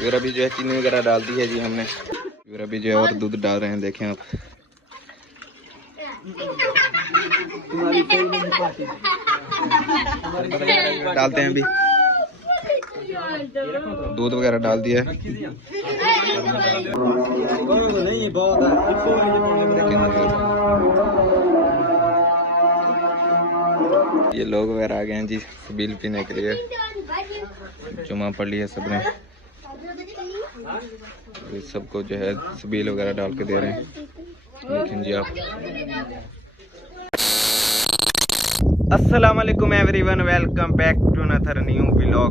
फिर अभी जो है चीनी वगैरह डाल दी है जी हमने। फिर अभी जो है और दूध डाल रहे हैं, देखें आप। डालते हैं अभी, दूध वगैरह डाल दिया है। ये लोग वगैरह आ गए हैं जी सबील पीने के लिए। जुमा पढ़ लिया सबने, सबको जो है सबील वगैरह डाल के दे रहे हैं। देखें जी आप। अस्सलाम वालेकुम everyone, welcome back to another new vlog.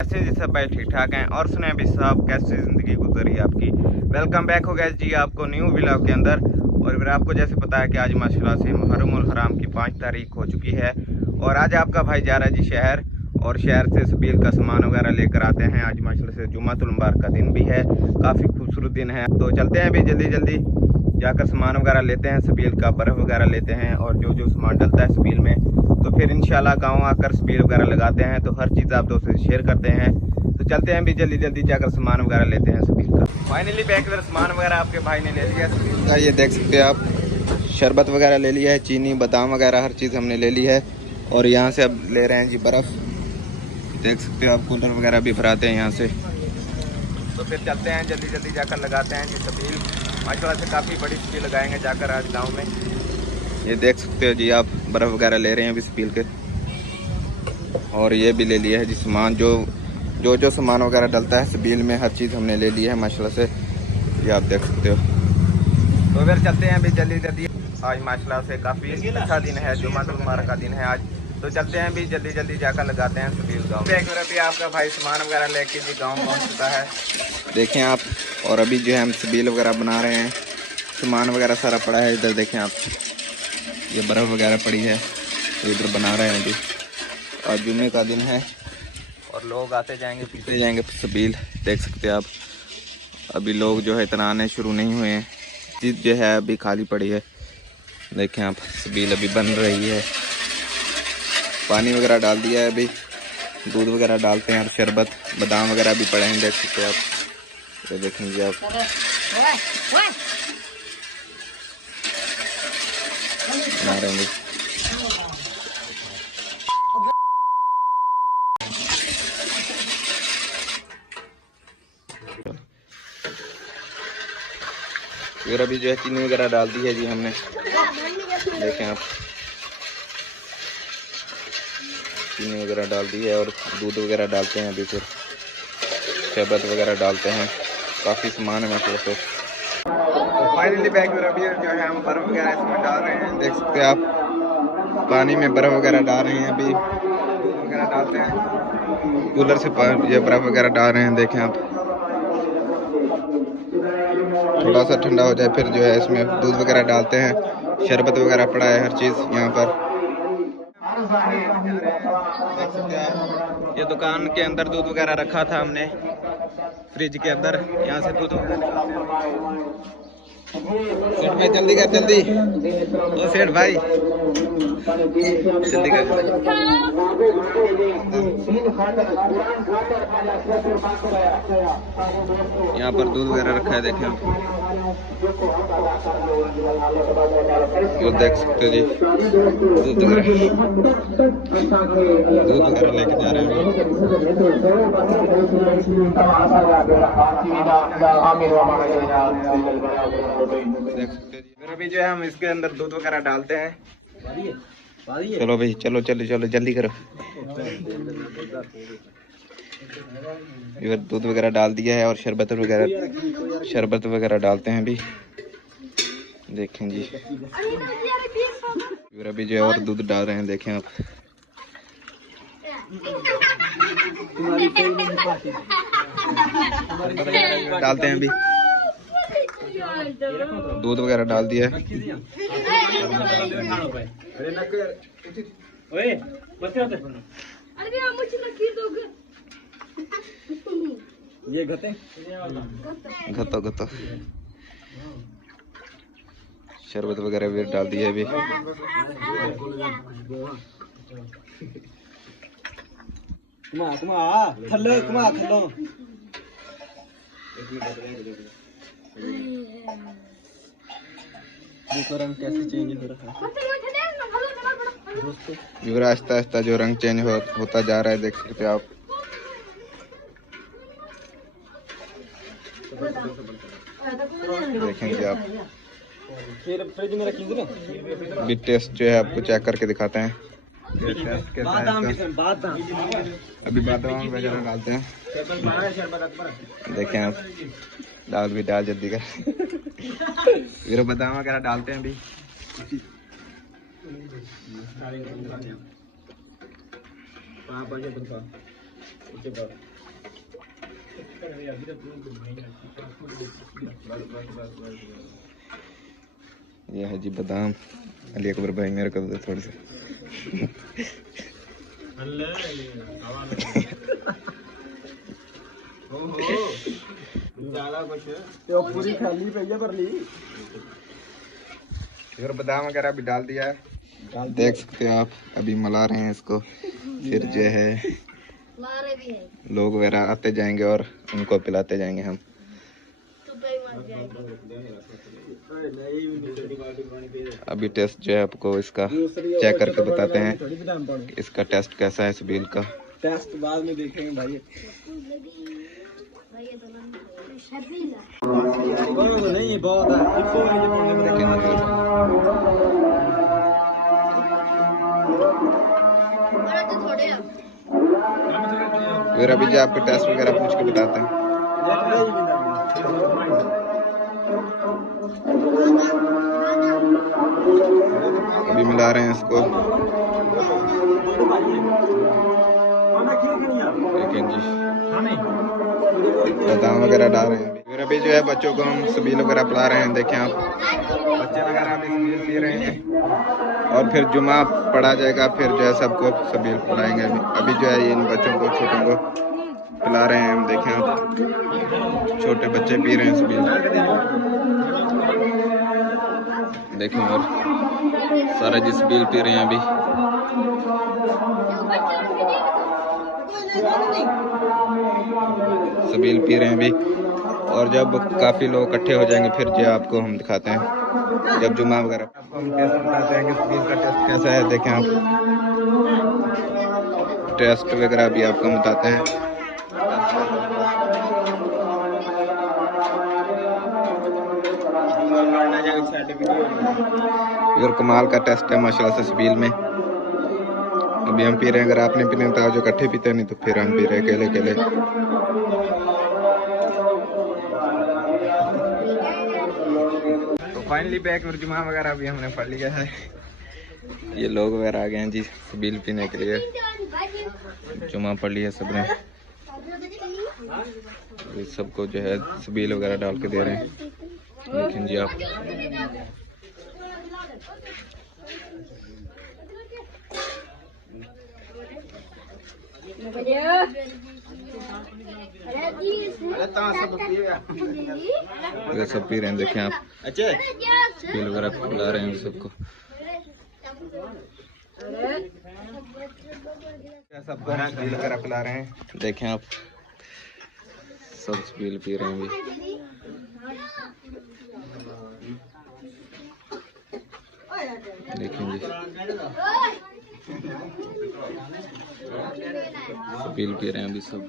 कैसे जी सब भाई ठीक ठाक हैं और सुने भी साहब कैसी ज़िंदगी गुजरी आपकी। वेलकम बैक हो गया जी आपको न्यू व्लॉग के अंदर। और फिर आपको जैसे पता है कि आज माशाल्लाह से मुहर्रमुल हराम की 5 तारीख हो चुकी है और आज आपका भाई जा रहा है जी शहर, और शहर से सबील का सामान वगैरह लेकर आते हैं। आज माशाल्लाह से जुम्मतुल मुबारक का दिन भी है, काफ़ी खूबसूरत दिन है। तो चलते हैं अभी जल्दी जल्दी जाकर सामान वगैरह लेते हैं, सबील का बर्फ़ वगैरह लेते हैं और जो जो सामान डलता है सबील में, तो फिर इंशाल्लाह गाँव आकर सबील वगैरह लगाते हैं। तो हर चीज़ आप दोस्तों से शेयर करते हैं। तो चलते हैं अभी जल्दी जल्दी जाकर सामान वगैरह लेते हैं सबील का। फाइनली बैक फिर सामान वगैरह आपके भाई ने ले लिया सबील का। ये देख सकते हैं आप, शरबत वगैरह ले लिया है, चीनी बादाम वगैरह हर चीज़ हमने ले ली है। और यहाँ से अब ले रहे हैं जी बर्फ़, देख सकते हो आप। कूलर वगैरह भी भराते हैं यहाँ से। तो फिर चलते हैं जल्दी जल्दी जाकर लगाते हैं जी सबील। माशाल्लाह से काफ़ी बड़ी सबील लगाएंगे जाकर आज गाँव में। ये देख सकते हो जी आप, बर्फ़ वगैरह ले रहे हैं अभी सबील के। और ये भी ले लिया है जी सामान, जो सामान वगैरह डलता है सबील में हर चीज़ हमने ले लिया है माशाल्लाह से। ये आप देख सकते हो। तो फिर चलते हैं अभी जल्दी जल्दी। आज माशाल्लाह से काफ़ी अच्छा दिन है, जुम्मतुल मुबारक का दिन है आज। तो चलते हैं अभी जल्दी जल्दी जाकर लगाते हैं सबील गाँव। एक बार अभी आपका भाई सामान वगैरह लेके जी गाँव पहुँच चुका है, देखें आप। और अभी जो है हम सबील वगैरह बना रहे हैं, सामान वगैरह सारा पड़ा है इधर, देखें आप। ये बर्फ़ वगैरह पड़ी है, इधर बना रहे हैं अभी। और जुम्मे का दिन है और लोग आते जाएंगे पीते जाएंगे सबील, देख सकते हैं आप। अभी लोग जो है इतना आने शुरू नहीं हुए हैं, चीज़ जो है अभी खाली पड़ी है, देखें आप। सबील अभी बन रही है, पानी वगैरह डाल दिया है, अभी दूध वगैरह डालते हैं और शरबत बादाम वगैरह भी पड़े हैं, देख सकते हैं आप। ये देखेंगे आप, बना रहे हैं। फिर अभी जो है चीनी वगैरह डाल दी है जी हमने, देखें आप। चीनी वगैरह डाल दी है और दूध वगैरह डालते हैं अभी, फिर शरबत वगैरह डालते हैं। काफ़ी सामान है मतलब से। तो फाइनली बैग में अभी जो है हम बर्फ़ वगैरह इसमें डाल रहे हैं, देख सकते हैं आप। पानी में बर्फ़ वगैरह डाल रहे हैं, अभी दूध वगैरह डालते हैं। कूलर से ये बर्फ़ वगैरह डाल रहे हैं, देखें आप। थोड़ा सा ठंडा हो जाए फिर जो है इसमें दूध वगैरह डालते हैं। शरबत वगैरह पड़ा है हर चीज़ यहाँ पर, देख सकते हैं आप। ये दुकान के अंदर दूध वगैरह रखा था हमने फ्रिज के अंदर, यहाँ से दूध वगैरह निकालते हैं। सेठ भाई जल्दी कर, जल्दी ओ सेठ भाई जल्दी कर। यहाँ पर दूध वगैरह रखा है, देखें आप। वो देख सकते हो जी, दूध वगैरह लेके जा रहे हैं। देख सकते हैं जी। फिर अभी जो है हम इसके अंदर दूध वगैरह डालते हैं। चलो भाई, चलो चलो चलो जल्दी करो। इधर दूध वगैरह डाल दिया है और शरबत वगैरह डालते हैं अभी, देखें जी। फिर अभी जो है और दूध डाल रहे हैं, देखें आप। डालते हैं अभी, दूध वगैरह डाल दिया है। ये गते घतो घतो शरबत वगैरह भी डाल दिया अभी। थल्लो थल्लो देखो रंग कैसे चेंज हो रहा है दोस्तों। आहिस्ता आहिस्ता जो रंग चेंज होता जा रहा है, देख सकते हैं आप। देखेंगे आप। फिर फ्रिज में रखेंगे ना। अभी टेस्ट जो है आपको चेक करके दिखाते हैं टेस्ट कैसा है इसका। अभी बादाम वगैरह डालते हैं, देखें आप। डाल जल्दी कर फिर बादाम वगैरह डालते हैं अभी। ये है जी बादाम। अली अकबर भाई मेरे को थोड़ी सी तो पूरी खाली पे भर ली। फिर बादाम वगैरह भी डाल दिया है, देख सकते हो आप। अभी मिला रहे हैं इसको। फिर जो है लोग वगैरह आते जाएंगे और उनको पिलाते जाएंगे हम। अभी टेस्ट जो है आपको इसका चेक करके बताते हैं इसका टेस्ट कैसा है शबील का। टेस्ट बाद में देखेंगे भाई। नहीं बहुत फिर अभी जो आपको टेस्ट वगैरह पूछ के बताते हैं। अभी मिला रहे हैं इसको, लेकिन जी बादाम वगैरह डाल रहे हैं। फिर अभी जो है बच्चों को हम सबील वगैरह पिला रहे हैं। देखें आप, बच्चे वगैरह अभी सबील पी रहे हैं और फिर जुमा पढ़ा जाएगा, फिर जो है सबको सबील पिलाएंगे। अभी जो है इन बच्चों को, छोटों को पिला रहे हैं हम। देखें आप, छोटे बच्चे पी रहे हैं सबील। देखें और सारा जी सबील पी रहे हैं अभी। सबील पी रहे हैं अभी। और जब काफ़ी लोग इकट्ठे हो जाएंगे फिर जो आपको हम दिखाते हैं जब जुमा वगैरह। आपको हम टेस्ट बताते हैं कि सबील का टेस्ट कैसा है। देखें आप, टेस्ट वगैरह भी आपको बताते हैं। और कमाल का टेस्ट है माशाल्लाह से सबील में। अभी हम पी रहे हैं, अगर आपने पीने तो जो इकट्ठे पीते नहीं तो फिर हम पी रहे अकेले अकेले। तो फाइनली बैक और जुमा वगैरह भी हमने पढ़ लिया है। ये लोग वगैरह आ गए हैं जी सबील पीने के लिए। जुमा पढ़ लिया सबने। ये सबको जो है सबील वगैरह डाल के दे रहे हैं। लेकिन जी आप ये सब पी रहे हैं। देखें आप, सबील वगैरह पिला रहे हैं सबको। सबको हम सबील वगैरह पिला रहे हैं। देखें आप, सब सबील पी रहे हैं अभी। देखें जी, सबील पी रहे हैं अभी सब।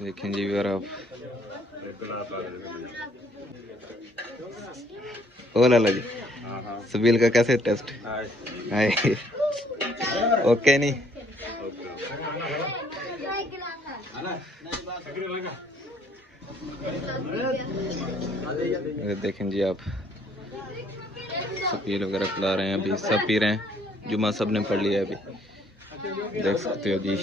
देखें जी यार आप, ओ लाला जी सबील का कैसे टेस्ट है? ओके नहीं? देखें जी आप, सबील वगैरह पिला रहे हैं अभी। सब पी रहे हैं, जुमा सब ने पढ़ लिया है अभी, देख सकते हो जी।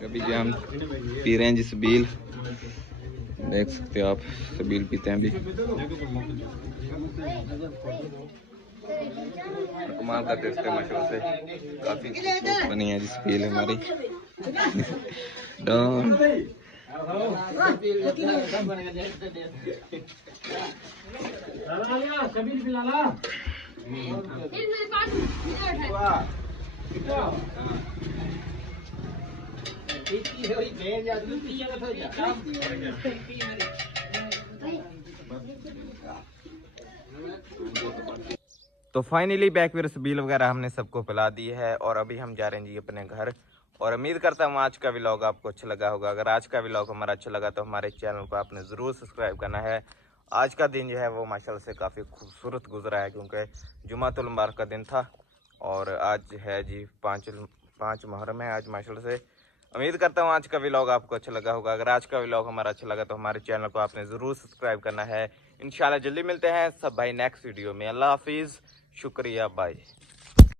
अभी जी हम पी रहे हैं जी सबील, देख सकते हो आप, सबील पीते हैं अभी। कमाल का टेस्ट है माशाल्लाह से, काफी बनी है जी सबील हमारी। डॉन तो फाइनली बैक फिर सबील वगैरह हमने सबको पिला दी है और अभी हम जा रहे हैं जी अपने घर। और उम्मीद करता हूँ आज का व्लॉग आपको अच्छा लगा होगा। अगर आज का व्लॉग हमारा अच्छा लगा तो हमारे चैनल को आपने ज़रूर सब्सक्राइब करना है। आज का दिन जो है वो माशाल्लाह से काफ़ी खूबसूरत गुजरा है, क्योंकि जुमातुल मुबारक का दिन था और आज है जी 5 मुहर्रम है आज माशाल्लाह से। उम्मीद करता हूँ आज का व्लॉग आपको अच्छा लगा होगा। अगर आज का व्लॉग हमारा अच्छा लगा तो हमारे चैनल को आपने ज़रूर सब्सक्राइब करना है। इंशाल्लाह जल्दी मिलते हैं सब भाई नेक्स्ट वीडियो में। अल्लाह हाफिज़, शुक्रिया, बाय।